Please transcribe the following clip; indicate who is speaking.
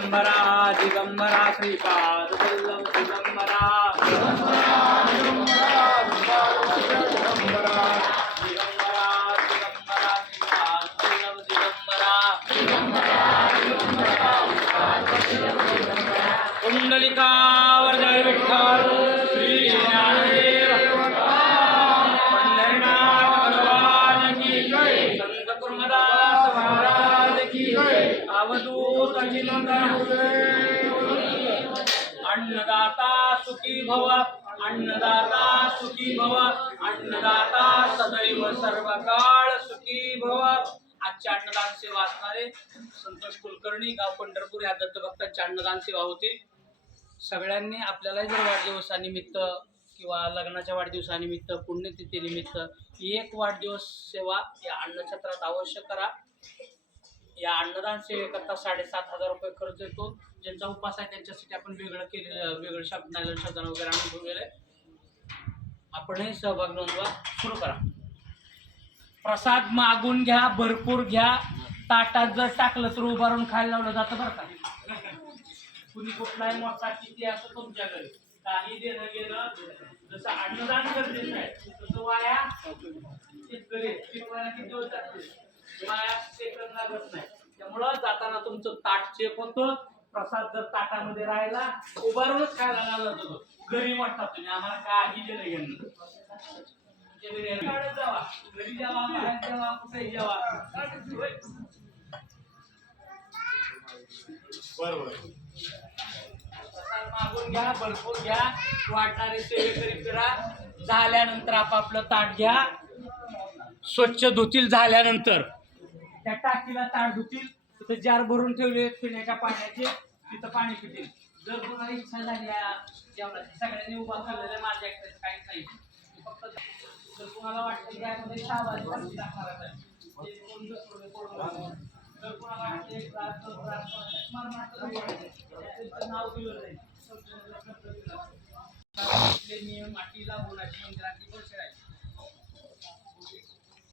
Speaker 1: దిగంబరా దిగంబరా శ్రీపాద బల్లం దిగంబరా కుండలికా अवधूत अन्नदाता सुखी भव अन्नदाता सुखी भव अन्नदाता सदैव सर्व काळ सुखी भव आजच्या अन्नदान सेवा असणारे संतोष कुलकर्णी गाव पंढरपूर या दत्तभक्तांची अन्नदान सेवा होती. सगळ्यांनी आपल्यालाही जर वाढदिवसानिमित्त किंवा लग्नाच्या वाढदिवसानिमित्त पुण्यतिथीनिमित्त एक वाढदिवस सेवा या अन्नछत्रात अवश्य करा. या अन्नदान सेवेकरता साडेसात हजार रुपये खर्च येतो. ज्यांचा उपास आहे त्यांच्यासाठी आपण वेगळं केलेलं वेगळं शाबनाला शाबदान वगैरे आणून ठेवलेलं आहे. आपणही सहभाग नोंदवा. सुरू करा. प्रसाद मागून घ्या भरपूर घ्या. ताटात जर टाकलं तर उभारून खायला लावलं जातं बरं का? कुणी कुठलाही मोठा किती असं तुमच्या घरी काही देणं गेलं जसं अन्नदान गरजेचं आहे तसं वाया शेतकरी वाया किती होतात वाया लागत नाही. त्यामुळं जाताना तुमचं ताट चेक होतं. प्रसाद जर ताटामध्ये राहिला उभारूनच खायला लागला जातो घरी वाटतात तुम्ही आम्हाला काही देणं घेणं तुमच्या घरी आहे. काढत जावा. घरी जावा बाहेर जावा कुठेही जावा. होय. प्रसाद मागून घ्या भरपूर घ्या वाटणारे सेवेकरी फिरा झाल्यानंतर आपापलं ताट घ्या. स्वच्छ धुतील झाल्यानंतर. त्या टाकीला तार धुतील तिथं जार भरून ठेवले पिण्याच्या पाण्याचे तिथं पाणी पितील. जर कोणाला इच्छा झाल्या जेवणाची सगळ्यांनी उभा करलेल्या माझ्या काहीच नाही. फक्त जर कोणाला वाटतं यामध्ये शाबाजी टाकणार जर कोणाला वाटतं नाव दिलं नाही. नियम माटीला बोलाची